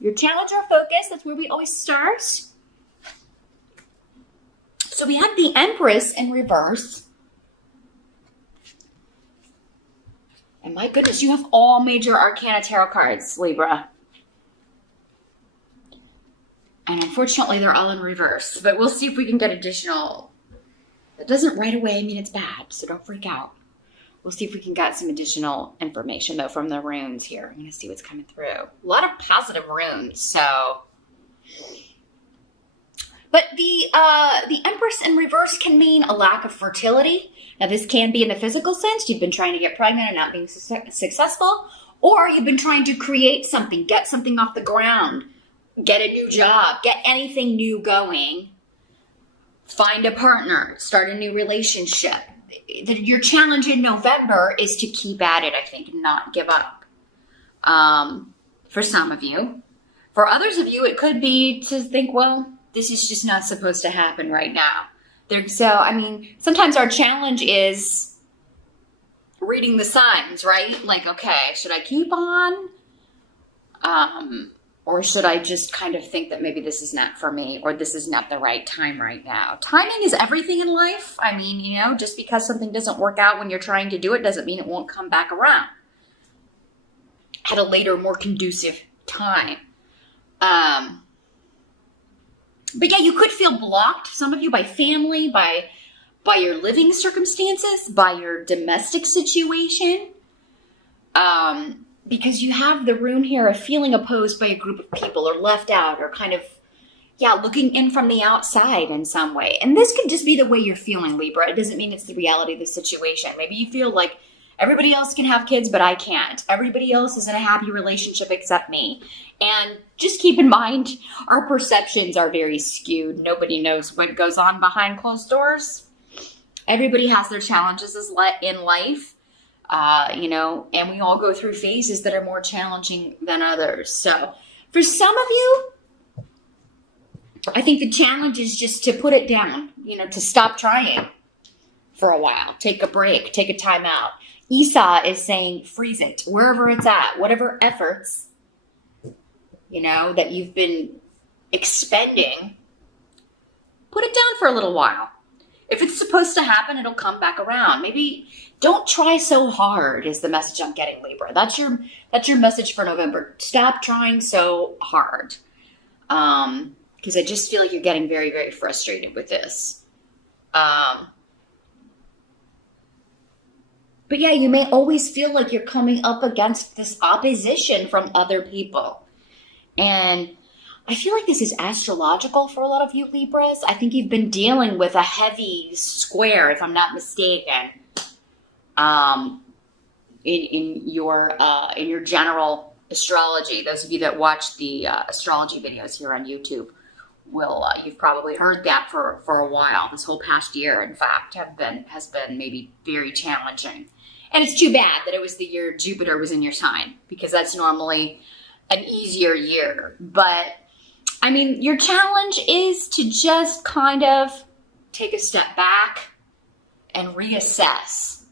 Your challenge or focus, that's where we always start. So we have the Empress in reverse. And my goodness, you have all major arcana tarot cards, Libra. And unfortunately, they're all in reverse. But we'll see if we can get additional. It doesn't right away mean it's bad, so don't freak out. We'll see if we can get some additional information, though, from the runes here. I'm going to see what's coming through. A lot of positive runes, so. But the Empress in reverse can mean a lack of fertility. Now, this can be in the physical sense. You've been trying to get pregnant and not being successful. Or you've been trying to create something, get something off the ground, get a new job, get anything new going, find a partner, start a new relationship. Your challenge in November is to keep at it, I think, and not give up. For some of you. For others of you, it could be to think, well, this is just not supposed to happen right now. Sometimes our challenge is reading the signs, right? Like, okay, should I keep on? Or should I just kind of think that maybe this is not for me, or this is not the right time right now? Timing is everything in life. Just because something doesn't work out when you're trying to do it doesn't mean it won't come back around at a later, more conducive time. But yeah, you could feel blocked, some of you, by family, by your living circumstances, by your domestic situation. Because you have the rune here of feeling opposed by a group of people, or left out, or kind of, looking in from the outside in some way. And this could just be the way you're feeling, Libra. It doesn't mean it's the reality of the situation. Maybe you feel like everybody else can have kids, but I can't. Everybody else is in a happy relationship except me. And just keep in mind, our perceptions are very skewed. Nobody knows what goes on behind closed doors. Everybody has their challenges in life, and we all go through phases that are more challenging than others. So for some of you, I think the challenge is just to put it down, to stop trying for a while. Take a break, take a time out. Esau is saying freeze it, wherever it's at, whatever efforts, that you've been expending, put it down for a little while. If it's supposed to happen, it'll come back around. Maybe don't try so hard is the message I'm getting, Libra. That's your message for November. Stop trying so hard. Because I just feel like you're getting very, very frustrated with this. But yeah, you may always feel like you're coming up against this opposition from other people. And I feel like this is astrological for a lot of you Libras. I think you've been dealing with a heavy square, if I'm not mistaken, in your general astrology. Those of you that watch the astrology videos here on YouTube you've probably heard that for a while. This whole past year, in fact, has been maybe very challenging. And it's too bad that it was the year Jupiter was in your sign, because that's normally an easier year. But your challenge is to just kind of take a step back and reassess.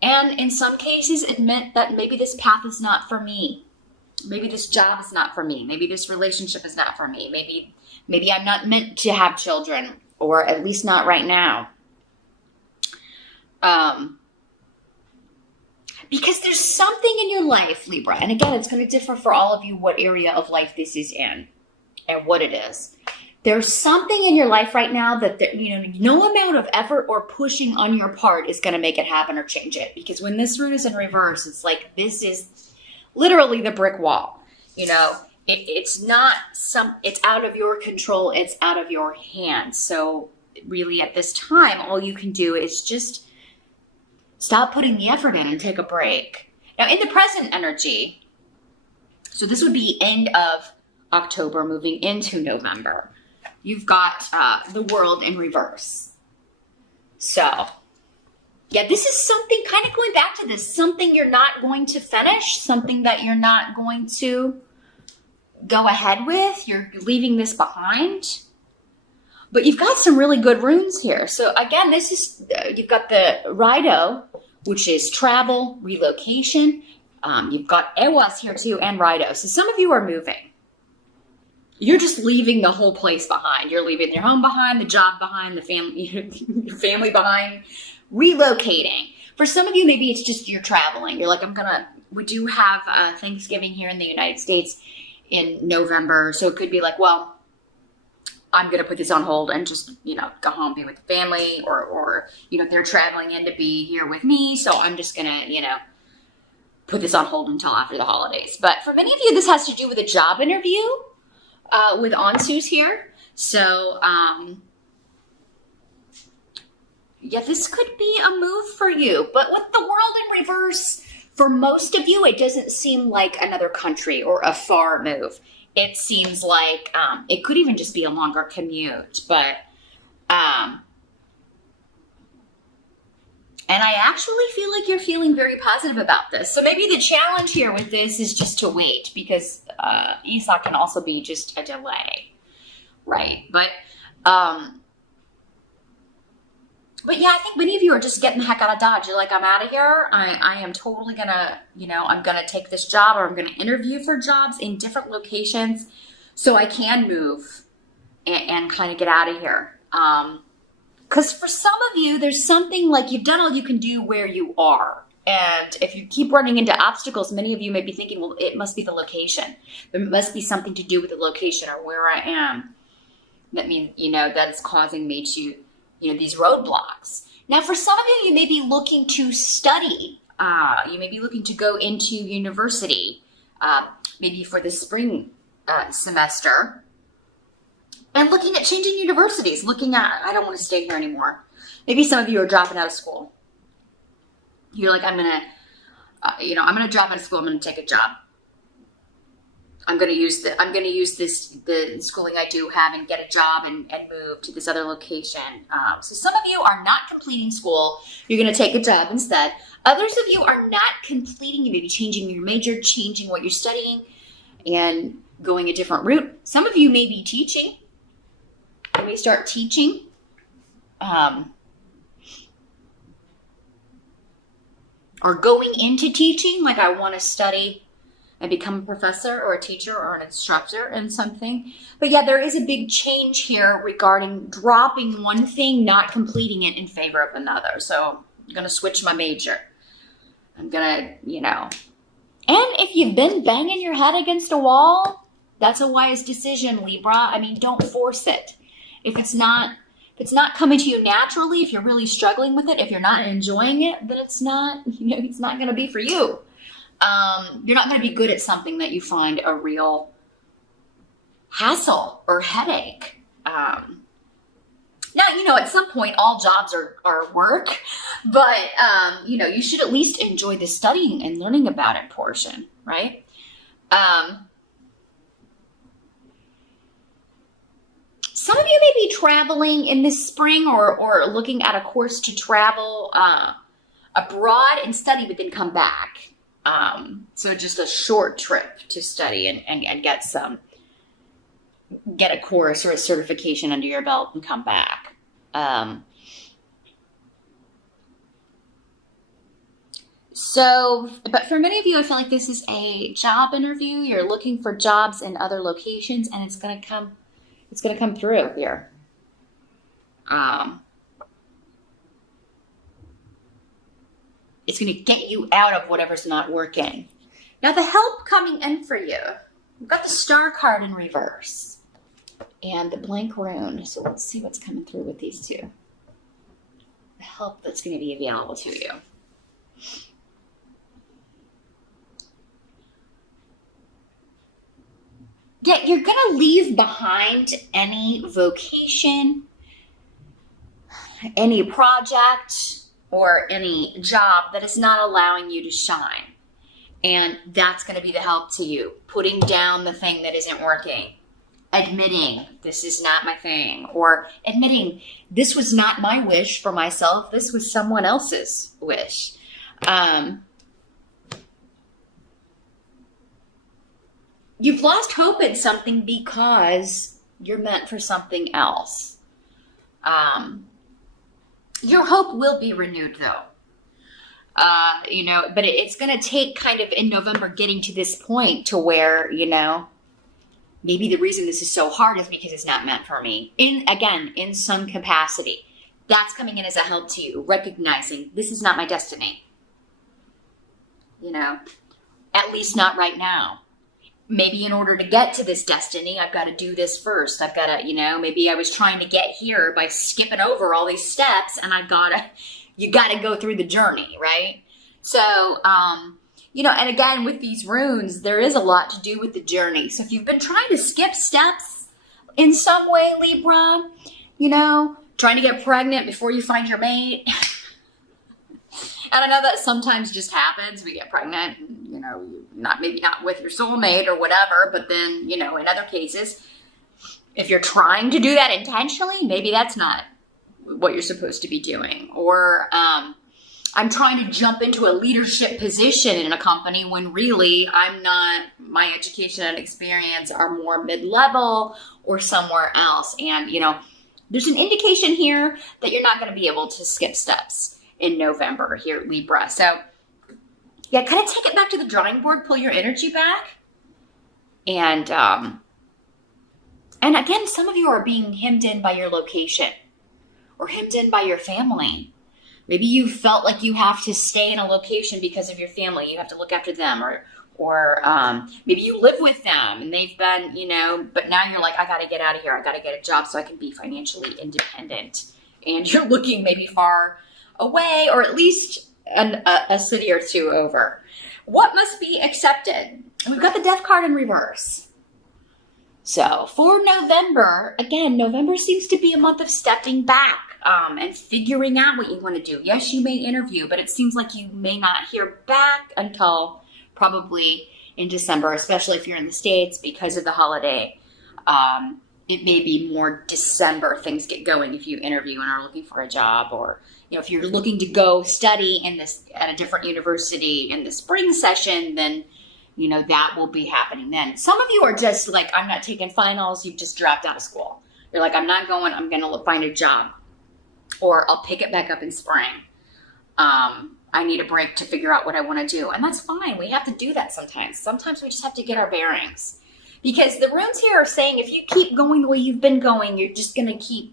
And in some cases, admit that maybe this path is not for me. Maybe this job is not for me. Maybe this relationship is not for me. Maybe I'm not meant to have children, or at least not right now. Because there's something in your life, Libra, and again, it's going to differ for all of you what area of life this is in and what it is. There's something in your life right now that no amount of effort or pushing on your part is going to make it happen or change it. Because when this rune is in reverse, it's like this is literally the brick wall. It's out of your control. It's out of your hands. So really at this time, all you can do is just stop putting the effort in and take a break. Now in the present energy, so this would be end of October moving into November, you've got the world in reverse. So yeah, this is something kind of going back to this, something you're not going to finish, something that you're not going to go ahead with. You're leaving this behind. But you've got some really good runes here. So again, this is, you've got the Rido, which is travel, relocation. You've got Ewas here too, and Rido. So some of you are moving. you're just leaving the whole place behind. You're leaving your home behind, the job behind, the family, your family behind, relocating. For some of you, maybe it's just you're traveling. You're like, we do have Thanksgiving here in the United States in November. So it could be like, well, I'm going to put this on hold and just, go home, be with the family, or they're traveling in to be here with me. So I'm just going to, put this on hold until after the holidays. But for many of you, this has to do with a job interview with Ansu's here. So, this could be a move for you. But with the world in reverse, for most of you, it doesn't seem like another country or a far move. It seems like it could even just be a longer commute. But, and I actually feel like you're feeling very positive about this. So maybe the challenge here with this is just to wait, because Esau can also be just a delay, right? But yeah, I think many of you are just getting the heck out of Dodge. You're like, I'm out of here. I am totally gonna, I'm gonna take this job, or I'm gonna interview for jobs in different locations so I can move and kind of get out of here. Because for some of you, there's something like you've done all you can do where you are. And if you keep running into obstacles, many of you may be thinking, well, it must be the location. There must be something to do with the location or where I am. That means, that is causing me to, these roadblocks. Now, for some of you, you may be looking to study. You may be looking to go into university, maybe for the spring semester. And looking at changing universities, looking at, I don't want to stay here anymore. Maybe some of you are dropping out of school. You're like, I'm going to drop out of school. I'm going to take a job. I'm going to use the schooling I do have and get a job and move to this other location. So some of you are not completing school. You're going to take a job instead. Others of you are not completing. You may be changing your major, changing what you're studying, and going a different route. Some of you may be teaching. You may start teaching. Or going into teaching, like I want to study and become a professor or a teacher or an instructor in something. But yeah, there is a big change here regarding dropping one thing, not completing it in favor of another. So I'm going to switch my major. I'm going to, and if you've been banging your head against a wall, that's a wise decision, Libra. I mean, don't force it. If it's not coming to you naturally, if you're really struggling with it, if you're not enjoying it, then it's not going to be for you. You're not going to be good at something that you find a real hassle or headache. Now, at some point, all jobs are work, but, you should at least enjoy the studying and learning about it portion, right? Some of you may be traveling in this spring or looking at a course to travel abroad and study, but then come back. So just a short trip to study and get a course or a certification under your belt and come back. But for many of you, I feel like this is a job interview. You're looking for jobs in other locations, and it's going to come through here. It's going to get you out of whatever's not working. Now, the help coming in for you. We've got the star card in reverse and the blank rune. So let's see what's coming through with these two. The help that's going to be available to you. Yeah, you're going to leave behind any vocation, any project, or any job that is not allowing you to shine. And that's going to be the help to you. Putting down the thing that isn't working. Admitting this is not my thing. Or admitting this was not my wish for myself. This was someone else's wish. You've lost hope in something because you're meant for something else. Your hope will be renewed, though. But it's going to take kind of in November getting to this point to where, Maybe the reason this is so hard is because it's not meant for me. In some capacity. That's coming in as a help to you, recognizing this is not my destiny. At least not right now. Maybe in order to get to this destiny, I've got to do this first. I've got to, maybe I was trying to get here by skipping over all these steps, and you got to go through the journey, right? So, and again, with these runes, there is a lot to do with the journey. So if you've been trying to skip steps in some way, Libra, trying to get pregnant before you find your mate. And I know that sometimes just happens. We get pregnant, maybe not with your soulmate or whatever, but then, in other cases, if you're trying to do that intentionally, maybe that's not what you're supposed to be doing. Or I'm trying to jump into a leadership position in a company when really I'm not. My education and experience are more mid-level or somewhere else. And, there's an indication here that you're not going to be able to skip steps in November here, Libra. So, yeah, kind of take it back to the drawing board, pull your energy back. And again, some of you are being hemmed in by your location or hemmed in by your family. Maybe you felt like you have to stay in a location because of your family. You have to look after them, or maybe you live with them and they've been, but now you're like, I got to get out of here. I got to get a job so I can be financially independent. And you're looking maybe far away, or at least a city or two over. What must be accepted? We've got the Death card in reverse. So for November, again, November seems to be a month of stepping back and figuring out what you want to do. Yes, you may interview, but it seems like you may not hear back until probably in December, especially if you're in the States because of the holiday. It may be more December things get going if you interview and are looking for a job, or if you're looking to go study at a different university in the spring session, then that will be happening then. Some of you are just like, I'm not taking finals. You've just dropped out of school. You're like, I'm not going. I'm going to find a job, or I'll pick it back up in spring. I need a break to figure out what I want to do, and that's fine. We have to do that sometimes. Sometimes we just have to get our bearings. Because the runes here are saying if you keep going the way you've been going, you're just going to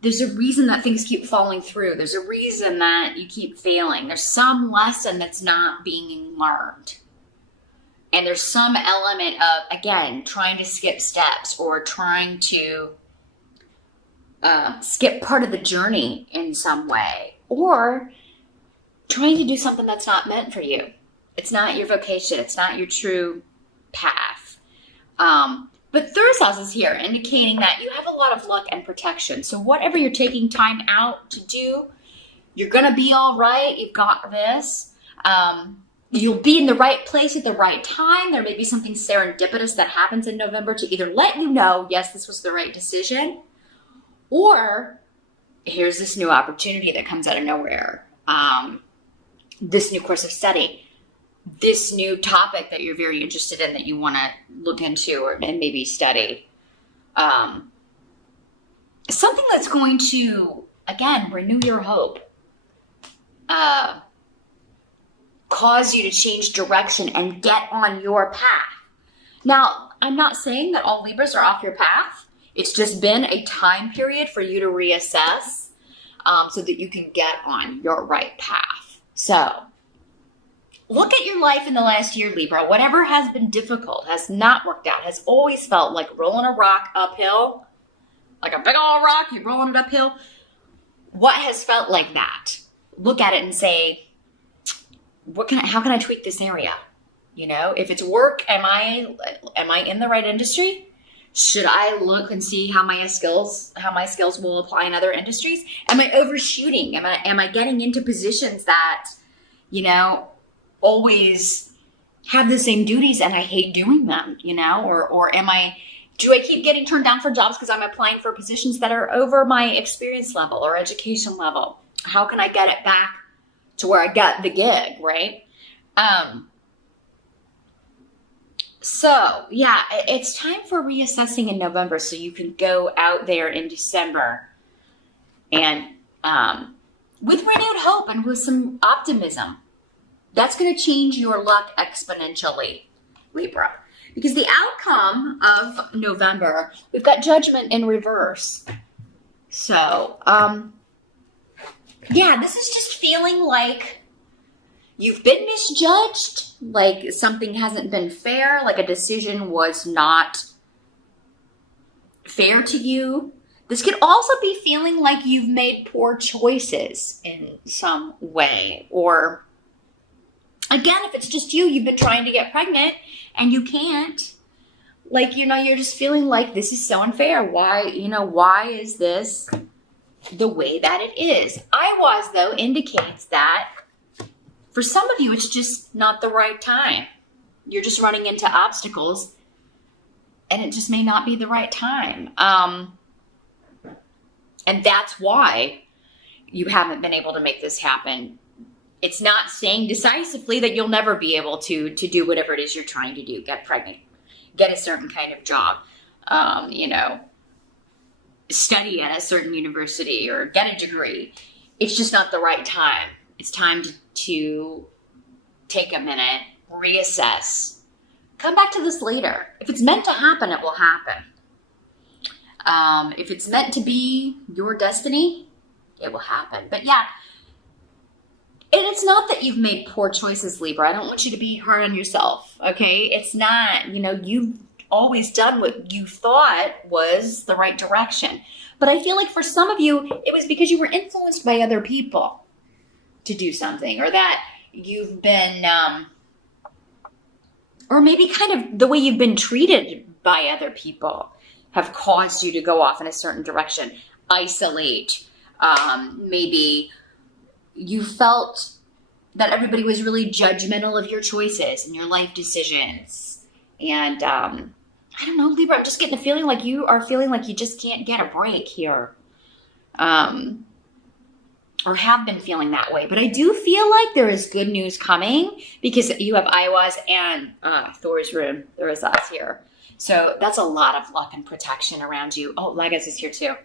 there's a reason that things keep falling through. There's a reason that you keep failing. There's some lesson that's not being learned. And there's some element of, again, trying to skip steps or trying to skip part of the journey in some way. Or trying to do something that's not meant for you. It's not your vocation. It's not your true path. But third house is here, indicating that you have a lot of luck and protection. So whatever you're taking time out to do, you're going to be all right. You've got this. You'll be in the right place at the right time. There may be something serendipitous that happens in November to either let you know, yes, this was the right decision, or here's this new opportunity that comes out of nowhere. This new course of study. This new topic that you're very interested in that you want to look into and maybe study. Something that's going to, again, renew your hope. Cause you to change direction and get on your path. Now, I'm not saying that all Libras are off your path. It's just been a time period for you to reassess so that you can get on your right path. So, look at your life in the last year, Libra. Whatever has been difficult, has not worked out, has always felt like rolling a rock uphill, like a big old rock, you're rolling it uphill. What has felt like that? Look at it and say, how can I tweak this area? If it's work, am I in the right industry? Should I look and see how my skills will apply in other industries? Am I overshooting? Am I getting into positions that, always have the same duties and I hate doing them, or do I keep getting turned down for jobs because I'm applying for positions that are over my experience level or education level? How can I get it back to where I got the gig, right? So yeah, it's time for reassessing in November so you can go out there in December and with renewed hope and with some optimism. That's going to change your luck exponentially, Libra. Because the outcome of November, we've got Judgment in reverse. So, yeah, this is just feeling like you've been misjudged, like something hasn't been fair, like a decision was not fair to you. This could also be feeling like you've made poor choices in some way. Or, again, if it's just you, you've been trying to get pregnant and you can't. Like, you're just feeling like this is so unfair. Why is this the way that it is? Aiwas, though, indicates that for some of you, it's just not the right time. You're just running into obstacles and it just may not be the right time. And that's why you haven't been able to make this happen. It's not saying decisively that you'll never be able to do whatever it is you're trying to do. Get pregnant, get a certain kind of job, study at a certain university or get a degree. It's just not the right time. It's time to take a minute, reassess, come back to this later. If it's meant to happen, it will happen. If it's meant to be your destiny, it will happen. But yeah, and it's not that you've made poor choices, Libra. I don't want you to be hard on yourself, okay? It's not, you've always done what you thought was the right direction. But I feel like for some of you, it was because you were influenced by other people to do something, or that you've been, or maybe kind of the way you've been treated by other people have caused you to go off in a certain direction, isolate. Maybe you felt that everybody was really judgmental of your choices and your life decisions. And I don't know, Libra, I'm just getting a feeling like you are feeling like you just can't get a break here. Or have been feeling that way. But I do feel like there is good news coming because you have Aiwas and Thor's rune. There is us here. So that's a lot of luck and protection around you. Oh, Lagos is here too.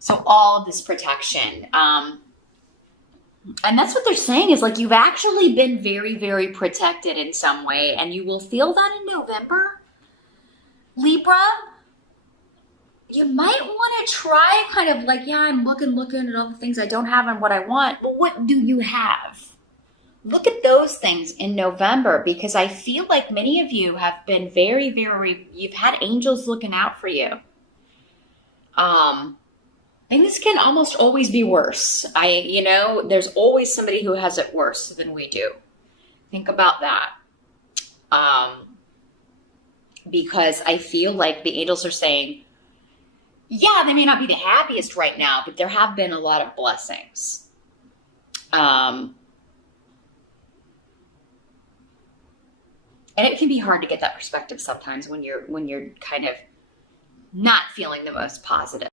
So all of this protection. And that's what they're saying is like you've actually been very, very protected in some way. And you will feel that in November. Libra, you might want to try kind of like, yeah, I'm looking at all the things I don't have and what I want. But what do you have? Look at those things in November, because I feel like many of you have been very, very, you've had angels looking out for you. And this can almost always be worse. There's always somebody who has it worse than we do. Think about that. Because I feel like the angels are saying, yeah, they may not be the happiest right now, but there have been a lot of blessings. And it can be hard to get that perspective sometimes when you're kind of not feeling the most positive.